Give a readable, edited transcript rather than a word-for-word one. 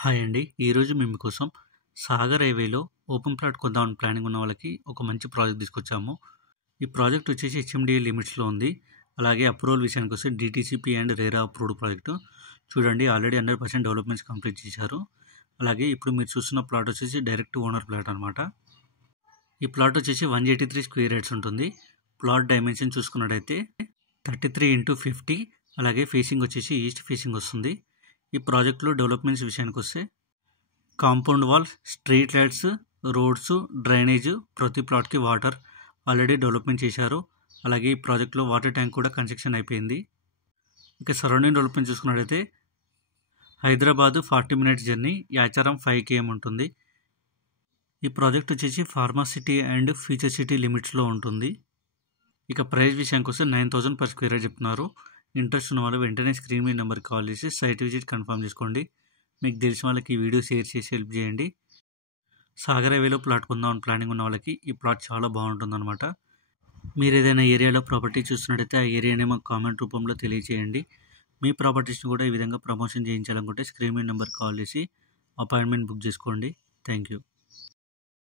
Hi అండి. ఈరోజు మేము మీకోసం సాగర్ హైవేలో ఓపెన్ ప్లాట్ కొందామని ప్లానింగ్ ఉన్న వాళ్ళకి ఒక మంచి ప్రాజెక్ట్ తీసుకొచ్చాము. ఈ ప్రాజెక్ట్ వచ్చేసి హెచ్ఎండిఏ లిమిట్స్లో ఉంది. అలాగే అప్రూవల్ విషయానికి వస్తే DTCP and RERA approved project. చూడండి, ఆల్రెడీ 100% డెవలప్మెంట్స్ కంప్లీట్ చేశారు. అలాగే ఇప్పుడు మీరు చూస్తున్న ప్లాట్ వచ్చేసి డైరెక్ట్ ఓనర్ ప్లాట్ అనమాట. ఈ ప్లాట్ వచ్చేసి 183 స్క్వేర్ యార్డ్స్ ఉంటుంది. ప్లాట్ డైమెన్షన్ చూసుకున్నట్టయితే 33x50, అలాగే ఫేసింగ్ వచ్చేసి ఈస్ట్ ఫేసింగ్ వస్తుంది. ఈ ప్రాజెక్ట్లో డెవలప్మెంట్స్ విషయానికి వస్తే compound walls, street lights, roads, drainage, ప్రతి ప్లాట్కి వాటర్ ఆల్రెడీ డెవలప్మెంట్ చేశారు. అలాగే ఈ ప్రాజెక్ట్లో వాటర్ ట్యాంక్ కూడా కన్స్ట్రక్షన్ అయిపోయింది. ఇక సరౌండింగ్ డెవలప్మెంట్ చూసుకున్నట్టయితే Hyderabad 40 minutes journey, Yacharam 5 km ఉంటుంది. ఈ ప్రాజెక్ట్ వచ్చేసి pharma city and future city లిమిట్స్లో ఉంటుంది. ఇక ప్రైస్ విషయానికి వస్తే 9,000 per square యార్డ్ చెప్తున్నారు. ఇంట్రెస్ట్ ఉన్న వాళ్ళు వెంటనే స్క్రీన్ మీద నెంబర్కి కాల్ చేసి సైట్ విజిట్ కన్ఫర్మ్ చేసుకోండి. మీకు తెలిసిన వాళ్ళకి ఈ వీడియో షేర్ చేసి హెల్ప్ చేయండి. సాగర్ హైవేలో ప్లాట్ కొందామని ప్లానింగ్ ఉన్న వాళ్ళకి ఈ ప్లాట్ చాలా బాగుంటుందన్నమాట. మీరు ఏదైనా ఏరియాలో ప్రాపర్టీ చూస్తున్నట్టయితే ఆ ఏరియాని మాకు కామెంట్ రూపంలో తెలియజేయండి. మీ ప్రాపర్టీస్ని కూడా ఈ విధంగా ప్రమోషన్ చేయించాలనుకుంటే స్క్రీన్ మీద నెంబర్కి కాల్ చేసి అపాయింట్మెంట్ బుక్ చేసుకోండి. Thank you.